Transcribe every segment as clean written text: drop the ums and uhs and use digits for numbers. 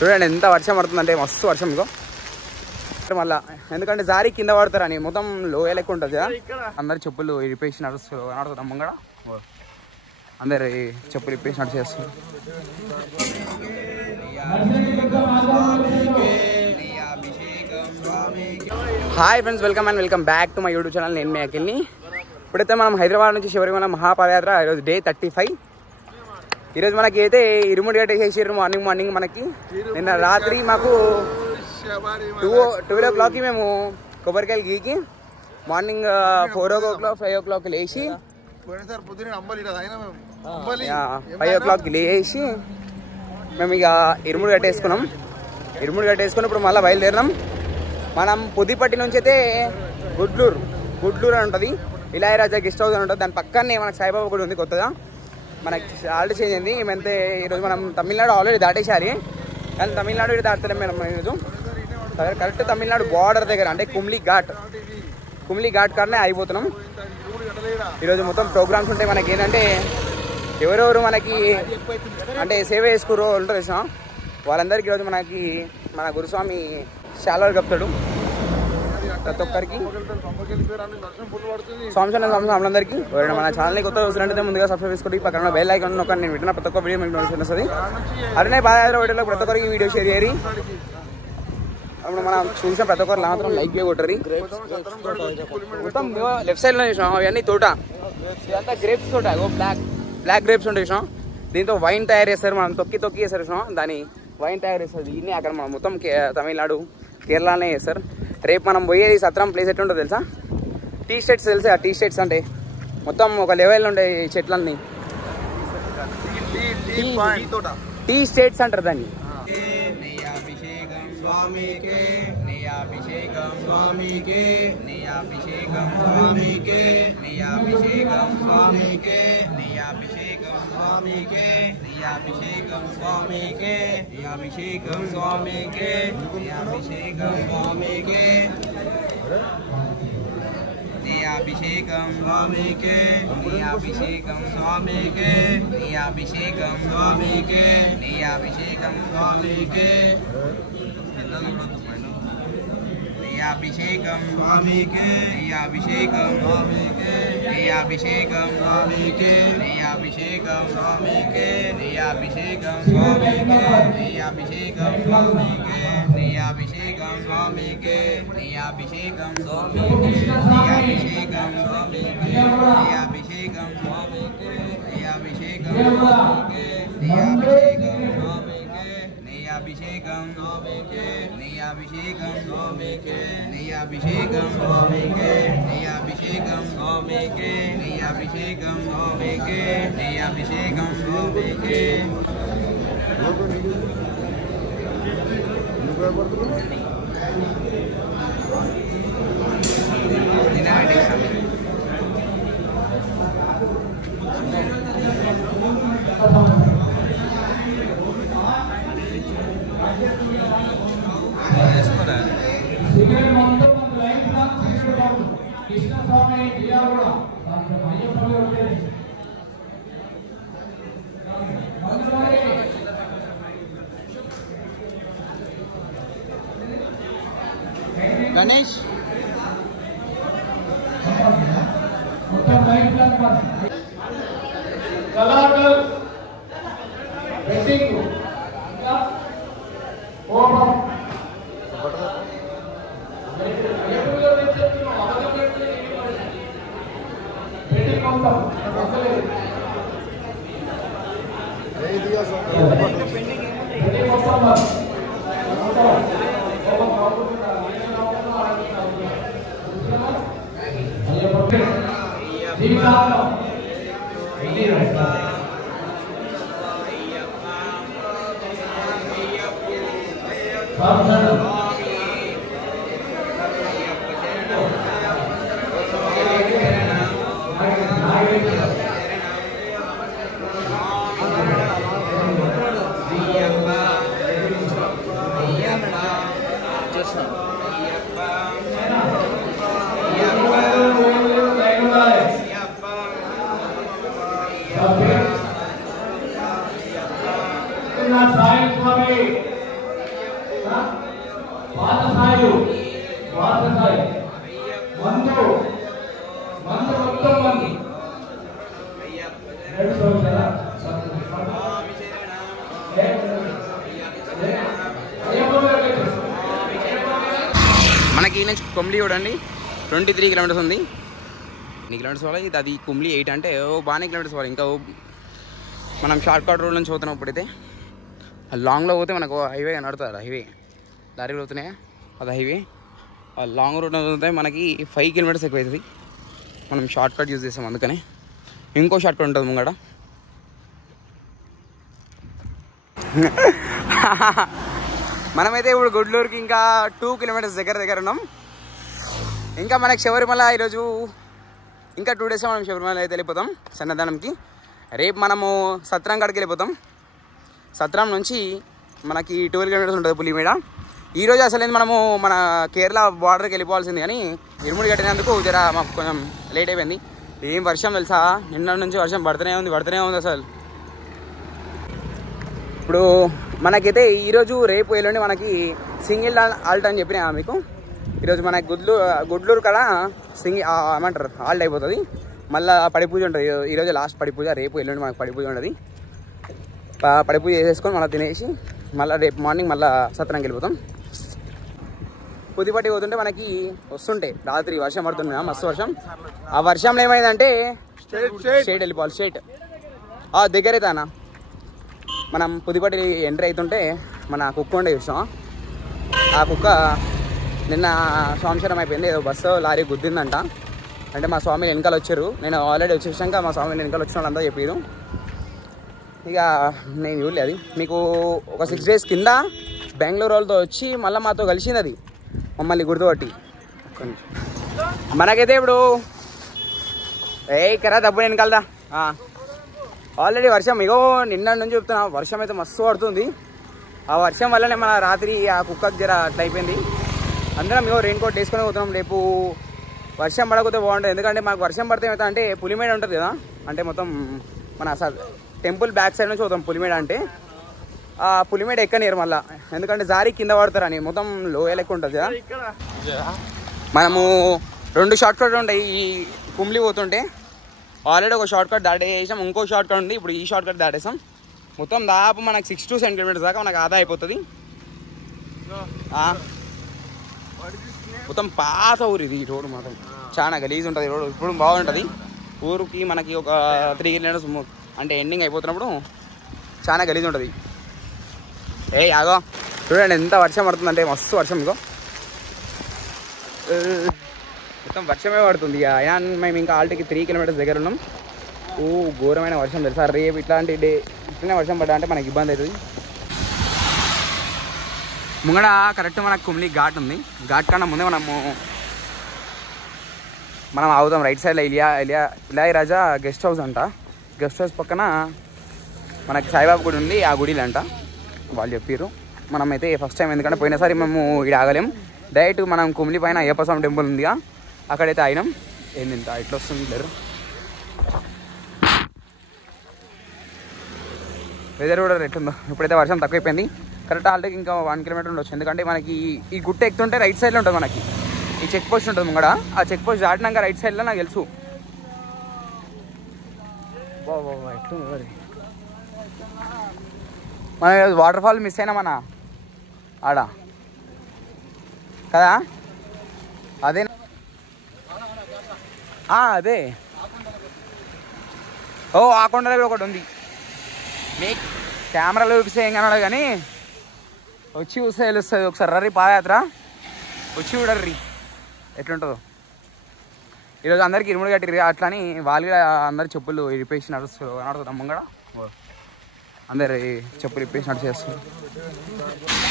చూడండి ఎంత వర్షం పడుతుందంటే మస్తు వర్షం ఇగో మళ్ళా, ఎందుకంటే జారీ కింద పడతారని మొత్తం లోయ లెక్క ఉంటుంది కదా. అందరు చెప్పులు ఇరిపేసి నడుస్తుంది ముంగడ, అందరు చెప్పులు ఇప్పేసి నడిచేస్తారు. Hi friends, welcome back to my YouTube channel. నేను మీ అఖిల్ని. ఇప్పుడైతే మనం హైదరాబాద్ నుంచి శబరిమల మహాపాదయాత్ర ఈరోజు డే 35. ఈరోజు మనకి అయితే ఇరుముడి గట్ట చేసారు మార్నింగ్. మనకి నిన్న రాత్రి మాకు 12 o'clockకి మేము కొబ్బరికాయలు గీకి మార్నింగ్ 4 o'clock 5 o'clock లేచి 5 o'clockకి లేచి మేము ఇక ఇరుముడి కట్టేసుకున్నాం. ఇప్పుడు మళ్ళీ బయలుదేరినాం. మనం పుదిపట్టి నుంచి అయితే గుడ్లూరు అని ఉంటుంది. ఇలాయరాజా గెస్ట్ హౌస్ అని ఉంటుంది. దాని పక్కనే మనకు సాయిబాబా కూడా ఉంది కొత్తగా. మనకి ఆల్రెడీ చేంజ్ అయింది. మేమైతే ఈరోజు మనం తమిళనాడు ఆల్రెడీ దాటేసారి, కానీ తమిళనాడు ఇక్కడ దాటలేం మేము ఈరోజు. కరెక్ట్ తమిళనాడు బార్డర్ దగ్గర అంటే కుమ్లీ ఘాట్ కాడనే అయిపోతున్నాం. ఈరోజు మొత్తం ప్రోగ్రామ్స్ ఉంటాయి. మనకి ఏంటంటే ఎవరెవరు మనకి అంటే సేవ చేసుకురో ఉంటుంది చూసాం, వాళ్ళందరికీ ఈరోజు మనకి మన గురుస్వామి శాలలు కప్తాడు ప్రతి ఒక్కరికి. స్వామిలందరికీ మన ఛానల్ని కొత్త చూసినట్టయితే ముందుగా సబ్స్క్రైబ్ చేసుకోండి. పక్కన బెల్ ఐకాన్ నొక్కండి. నేను పెట్టిన ప్రతి ఒక్క వీడియో మీకు నోటిఫికేషన్ వస్తుంది. అదే పాదయాత్ర వీడియోలో ప్రతి ఒక్కరికి వీడియో షేర్ చేయరు. అప్పుడు మనం చూసిన ప్రతి ఒక్కరు మాత్రం లైక్ కొట్టరు. మొత్తం లెఫ్ట్ సైడ్లో చూసాం అవన్నీ తోట, ఇదంతా గ్రేప్స్ తోట. బ్లాక్ గ్రేప్స్ ఉంటాయి చూసాం. దీంతో వైన్ తయారు చేస్తారు. మనం తొక్కి చేస్తారు చూసాం, దాన్ని వైన్ తయారు చేస్తారు. దీన్ని అక్కడ మనం మొత్తం తమిళనాడు కేరళనే చేస్తారు. రేపు మనం పోయేది సత్రం ప్లేస్ ఎట్లుంటుందో తెలుసా? టీ స్టేట్స్ తెలుసా? టీ స్టేట్స్ అంటే మొత్తం ఒక లెవెల్లో ఉంటాయి చెట్లన్నీ. టీ స్టేట్స్ అంటారు దాన్ని. అభిషేకం స్వామికే అభిషేకం స్వామికే అభిషేకం స్వామికే అభిషేకం స్వామికే అభిషేకం స్వామికే అభిషేకం స్వామికే అభిషేకం స్వామికే అభిషేకం స్వామికే అభిషేకం స్వామికే అభిషేకం స్వామికే అభిషేకం స్వామికే అభిషేకం స్వామికే అభిషేకం స్వామికే అభిషేకం స్వామికే అభిషేకం స్వామికే అభిషేకం స్వామికే అభిషేకం స్వామికే అభిషేకం స్వామికే గణేష్ బాటసాయులు బాటసాయి మందు మొత్తం మంది మనకి ఈ నుంచి కుమ్లీ చూడండి 23 కిలోమీటర్స్ ఉంది. 3 కిలోమీటర్స్ వల్ల ఇది అది కుమ్లీ 8 అంటే బాగానే కిలోమీటర్స్ వాళ్ళు. ఇంకా మనం షార్ట్ కట్ రోడ్ నుంచి పోతున్నప్పుడు అయితే లాంగ్లో పోతే మనకు హైవే నడుతుంది. హైవే లారీలు పోతున్నాయి అది హైవే. ఆ లాంగ్ రోడ్ అవుతుంది మనకి 5 కిలోమీటర్స్ ఎక్కువ అవుతుంది. మనం షార్ట్ కట్ యూజ్ చేస్తాం, అందుకని ఇంకో షార్ట్ కట్ ఉంటుంది ముంగడ. మనమైతే ఇప్పుడు గుడ్లూరుకి ఇంకా 2 కిలోమీటర్స్ దగ్గర ఉన్నాం. ఇంకా మనకి శబరిమల ఈరోజు ఇంకా 2 డేస్లో మనం శబరిమల అయితే వెళ్ళిపోతాం సన్నదానంకి. రేపు మనము సత్రం కాడికి వెళ్ళిపోతాం. సత్రం నుంచి మనకి 12 కిలోమీటర్స్ ఉంటుంది పులిమేడ. ఈరోజు అసలు మనము మన కేరళ బార్డర్కి వెళ్ళిపోవాల్సింది, కానీ ఇరుముడి కట్టినందుకు జర మాకు కొంచెం లేట్ అయిపోయింది. ఏం వర్షం తెలుసా, నిన్న నుంచి వర్షం పడుతూనే ఉంది అసలు. ఇప్పుడు మనకైతే ఈరోజు రేపు ఎల్లుండి మనకి సింగిల్ ఆల్ట్ అని చెప్పినా మీకు. ఈరోజు మనకి గుడ్లూరు కాడ ఏమంటారు ఆల్ట్ అయిపోతుంది. మళ్ళీ పడి పూజ ఉంటుంది ఈరోజు, లాస్ట్ పడి పూజ. రేపు ఎల్లుండి మనకు పడి పూజ ఉంటుంది. పడి పూజ చేసేసుకొని మళ్ళీ తినేసి మళ్ళీ రేపు మార్నింగ్ మళ్ళీ సత్రంకి వెళ్ళిపోతాం. పుదిపట్టి పోతుంటే మనకి వస్తుంటే రాత్రి వర్షం పడుతుంది, మస్తు వర్షం. ఆ వర్షంలో ఏమైందంటే స్ట్రైట్ వెళ్ళిపోవాలి, స్ట్రైట్ దగ్గర అయితే అన్న. మనం పుదిపట్టి ఎంట్రీ అవుతుంటే మన కుక్క ఉండే చూసాం. ఆ కుక్క నిన్న సంవత్సరం అయిపోయింది, ఏదో బస్సు లారీ గుద్దిందంట. అంటే మా స్వామి వెనకాల వచ్చారు. నేను ఆల్రెడీ వచ్చేసాక మా స్వామి వెనకాల వచ్చిన వాళ్ళంతా చెప్పారు. ఇక నేను చూడలేదు అది. మీకు ఒక 6 days కింద బెంగళూరు వాళ్ళతో వచ్చి మళ్ళీ మాతో కలిసింది అది, మమ్మల్ని గుర్తుపట్టి. మనకైతే ఇప్పుడు కరా డబ్బు వెనకాలదా ఆల్రెడీ వర్షం ఇగో నిన్న నుంచి చెప్తున్నా, వర్షం అయితే మస్తు పడుతుంది. ఆ వర్షం వల్లనే మన రాత్రి ఆ కుక్కకి జర అట్లా అయిపోయింది. అందరం మేము రెయిన్ కోట్ వేసుకొని పోతున్నాం. రేపు వర్షం పడకపోతే బాగుంటుంది, ఎందుకంటే మాకు వర్షం పడితే ఏమవుతా అంటే పులిమేడ ఉంటుంది కదా, అంటే మొత్తం మన టెంపుల్ బ్యాక్ సైడ్ నుంచి పోతాం పులిమేడ. అంటే ఆ పులిమేడ ఎక్కనియరు మళ్ళీ, ఎందుకంటే జారీ కింద పడతారని, మొత్తం లోయ లెక్క ఉంటుంది కదా. మనము 2 షార్ట్ కట్ ఉంటాయి ఈ కుమ్లీ పోతుంటే. ఆల్రెడీ ఒక షార్ట్ కట్ దాటేసాం, ఇంకో షార్ట్ కట్ ఉంది, ఇప్పుడు ఈ షార్ట్ కట్ దాటేసాం. మొత్తం దాదాపు మనకు 6 to 7 కిలోమీటర్స్ దాకా మనకు ఆదా అయిపోతుంది. మొత్తం పాత ఊరు ఇది. రోడ్డు మాత్రం చాలా గలీజ్ ఉంటుంది రోడ్డు. ఇప్పుడు బాగుంటుంది ఊరికి. మనకి ఒక 3 కిలోమీటర్స్ అంటే ఎండింగ్ అయిపోతున్నప్పుడు చాలా గలీజ్ ఉంటుంది. ఆగో చూడండి ఎంత వర్షం పడుతుందంటే, మస్తు వర్షం. ఇగో మొత్తం వర్షమే పడుతుంది. అయినా మేము ఇంకా ఆల్రెడీ 3 కిలోమీటర్స్ దగ్గర ఉన్నాం. ఘోరమైన వర్షం తెలుసా. రేపు ఇట్లాంటి ఇట్లనే వర్షం పడ్డా అంటే మనకి ఇబ్బంది అవుతుంది. ముంగడ కరెక్ట్ మనకు కుమ్లీ ఘాట్ ఉంది. ఘాట్ కన్నా ముందే మనం ఆగుతాం రైట్ సైడ్లో. ఇలాయి రాజా గెస్ట్ హౌస్ అంట. గెస్ట్ హౌస్ పక్కన మనకి సాయిబాబా గుడి ఉంది, ఆ గుడిలో అంట వాళ్ళు చెప్పారు. మనమైతే ఫస్ట్ టైం, ఎందుకంటే పోయినసారి మేము ఇక్కడ ఆగలేం. డైరెక్ట్ మనం కుమ్లీ పైన అయ్యప్ప స్వామి టెంపుల్ ఉందిగా, అక్కడైతే ఆగినాం. ఏంది ఇంత ఇట్లా వస్తుంది లేరు. వెదర్ కూడా ఎట్లుందో. ఇప్పుడైతే వర్షం తక్కువైపోయింది. కరెక్ట్ ఆల్రెడీ ఇంకా 1 కిలోమీటర్ ఉండొచ్చు, ఎందుకంటే మనకి ఈ గుట్ట ఎక్కుతుంటే రైట్ సైడ్లో ఉంటుంది మనకి ఈ చెక్ పోస్ట్ ఉంటుంది ముంగడ. ఆ చెక్ పోస్ట్ దాటినాక రైట్ సైడ్లో నాకు తెలుసు. ఎట్లుంది మరి. మన వాటర్ ఫాల్ మిస్ అయినా మన ఆడ కదా, అదే అదే ఆ కొండలో ఒకటి ఉంది. మీ కెమెరాలో చూపిస్తే ఏం కన్నాడు, కానీ వచ్చి చూస్తే తెలుస్తుంది. ఒకసారి రర్రీ పాదయాత్ర వచ్చి చూడర్రీ ఎట్లుంటుందో. ఈరోజు అందరికి ఇరుముడు కట్టిర్రు, అట్లని వాళ్ళు కూడా అందరు చెప్పులు ఇరిపేసి నడుస్తుంది అమ్మ కూడా. అందరు చెప్పులు ఇప్పేసి నడిచి చేస్తారు.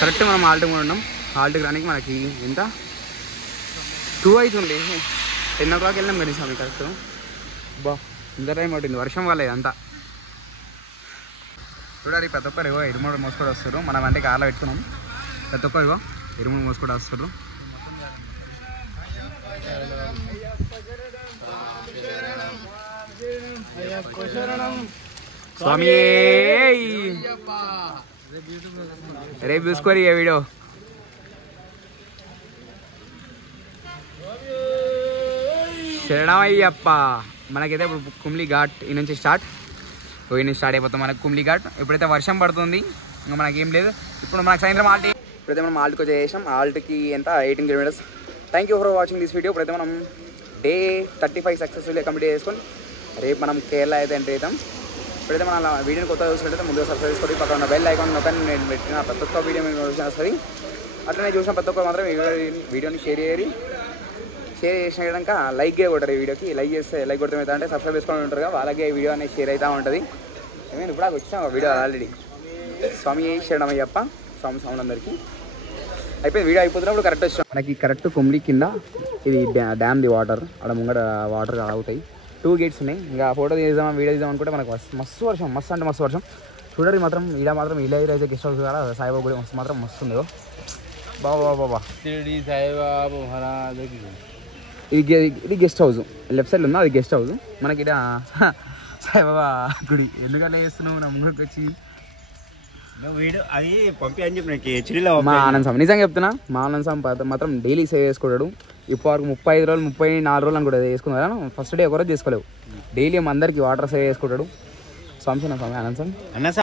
కరెక్ట్ మనం హాల్ట్ కూడా ఉన్నాం. హాల్ట్కి రానికి మనకి ఎంత 2 అవుతుంది. 10 o'clock వెళ్ళినాం కనీసం కరెక్ట్. ఇంత టైం పట్టింది వర్షం వల్ల ఇదంతా. చూడాలి ప్రతి ఒక్కరు ఇగో ఇరుముడు మోసుకొని వస్తారు. మనం అంటే కార్లో పెట్టుకున్నాం. ప్రతి ఒక్కరు ఇగో ఇరుముడు మోసుకొని వస్తారు. స్వామి రేపు చూసుకోరు ఇక వీడియో. శరణమయ్యప్ప. మనకైతే ఇప్పుడు కుమ్లీ ఘాట్ ఈ నుంచి స్టార్ట్ స్టార్ట్ అయిపోతాం మనకు కుమ్లీ ఘాట్. ఇప్పుడైతే వర్షం పడుతుంది, ఇంకా మనకేం లేదు. ఇప్పుడు మనకు సాయంత్రం ఆల్ట్ ఇప్పుడైతే మనం ఆల్ట్కి వచ్చేసాం. ఆల్ట్కి ఎంత 18 kilometres. Thank you for watching this video. ఇప్పుడైతే మనం డే 35 సక్సెస్ఫుల్గా కంప్లీట్ చేసుకొని రేపు మనం కేరళ అయితే ఎంటర్ అవుతాం. ఇప్పుడైతే మన వీడియోని కొత్తగా చూసుకుంటే ముందుగా సబ్స్క్రైబ్ చేసుకోండి. పక్కన ఉన్న బెల్ ఐకాన్ నొక్కండి. నేను పెట్టిన ప్రతి ఒక్క వీడియో మీకు నోటిఫికేషన్ వస్తుంది. అట్లనే చూసిన ప్రతి ఒక్క మాత్రం వీడియోని షేర్ చేసినాక లైక్ కొట్టారు. ఈ వీడియోకి లైక్ చేస్తే లైక్ కొడితే అవుతా అంటే సబ్స్క్రైబ్ చేసుకొని ఉంటారు కదా, వాళ్ళకి ఈ వీడియో అనేది షేర్ అవుతూ ఉంటుంది. నేను ఇప్పుడు వచ్చాం వీడియో ఆల్రెడీ. స్వామి శరణమయ్యప్ప. స్వామి సౌండ్ అందరికీ అయిపోయింది. వీడియో అయిపోతున్నప్పుడు కరెక్ట్ వచ్చాం. మనకి కరెక్ట్ కుమ్లీ కింద ఇది డ్యామ్ది వాటర్, అక్కడ ముంగడ వాటర్ అవుతాయి. 2 గేట్స్ ఉన్నాయి. ఇంకా ఫోటో తీద్దాం వీడియో తీద్దాం అనుకుంటే మనకు మస్తు వర్షం, మస్తు అంటే మస్తు వర్షం. చూడండి మాత్రం ఈడ మాత్రం ఇలా అయితే గెస్ట్ హౌస్ కదా సాయిబాబా గుడి మాత్రం మస్తు ఉంది. బాబా ఇది గెస్ట్ హౌస్ లెఫ్ట్ సైడ్లో ఉందా, అది గెస్ట్ హౌస్. మనకి ఇక్కడ సాయిబాబా గుడి. ఎందుకంటే చేస్తున్నావు నా ముందుకు వచ్చి మా ఆనంద్ స్వామి నిజంగా చెప్తున్నా. మా ఆనంద్ స్వామి మాత్రం డైలీ సేవ్ చేసుకుంటాడు. ఇప్పుడు వరకు 35 రోజులు 34 రోజులు అనుకుంటా చేసుకున్నాడు. ఫస్ట్ డే ఒకరోజు చేసుకోలేవు. డైలీ అందరికి వాటర్ సేవ్ చేసుకుంటాడు. స్వామి ఆనంద్ స్వామి.